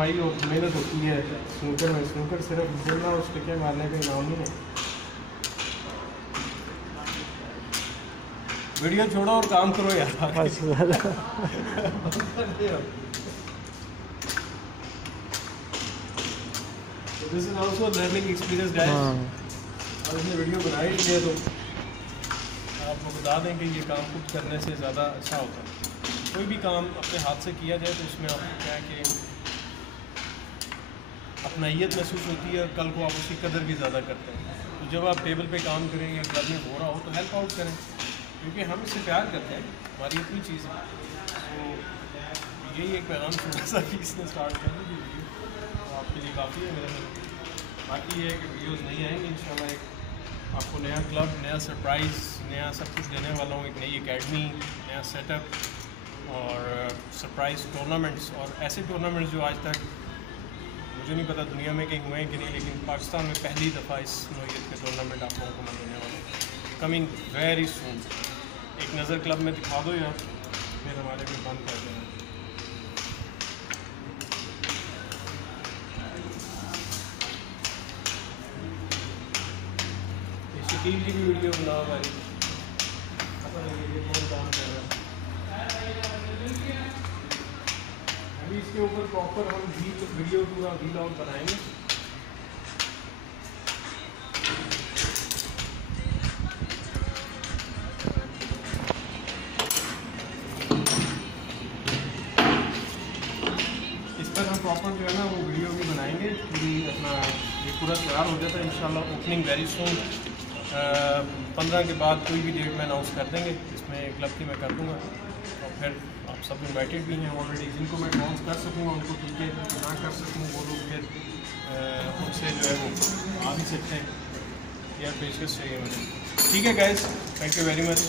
सफाई और मेहनत होती है स्नूकर में। स्नूकर सिर्फ खेलना और स्टिकें मारने का नाम नहीं है। वीडियो छोड़ो और काम करो यार। This is also learning experience guys. और इसने वीडियो बना ही लिया तो आपको बता दें कि ये काम खुद करने से ज़्यादा अच्छा होता है। कोई भी काम अपने हाथ से किया जाए तो उसमें आपको क्या है कि अपनाइयत महसूस होती है और कल को आप उसकी कदर भी ज़्यादा करते हैं। तो जब आप टेबल पे काम करें या क्लब में हो रहा हो तो हेल्प आउट करें, क्योंकि हम इससे प्यार करते हैं, हमारी अपनी चीज़ है। तो यही एक पैगाम छोटा सा कि इसने स्टार्ट कर दी वीडियो, तो आपके लिए काफ़ी है मेरे में। बाकी ये कि वीडियोज़ नहीं आएंगे इंशाल्लाह। एक आपको नया क्लब, नया सरप्राइज़, नया सब कुछ देने वाला हूँ। एक नई एकेडमी, नया सेटअप और सरप्राइज़ टूर्नामेंट्स, और ऐसे टूर्नामेंट्स जो आज तक मुझे नहीं पता दुनिया में कहीं हुए हैं कि नहीं, लेकिन पाकिस्तान में पहली दफ़ा इस नौइयत के टूर्नामेंट आप लोगों को मैं देने वाला हूँ, कमिंग वेरी सून। एक नज़र क्लब में दिखा दो यार, फिर हमारे में बंद कर देना। शकील की भी वीडियो बनाओ भाई, पता नहीं ये कौन काम कर रहा है। अभी इसके ऊपर प्रॉपर हम वीडियो पूरा वीलॉग बनाएंगे। इस पर हम प्रॉपर जो है ना वो वीडियो भी बनाएंगे पूरी। अपना ये पूरा तैयार हो जाता है इंशाल्लाह। ओपनिंग वेरी सून, 15 के बाद कोई भी डेट में अनाउंस कर देंगे। इसमें क्लब की मैं कर दूँगा और फिर आप सब इनवाइटेड भी हैं ऑलरेडी। जिनको मैं अनाउंस कर सकूँगा उनको ठीक है, ना कर सकूँ वो लोग फिर उनसे जो है वो आ भी सकते हैं। यार पेशकश चाहिए मुझे। ठीक है guys, thank you very much.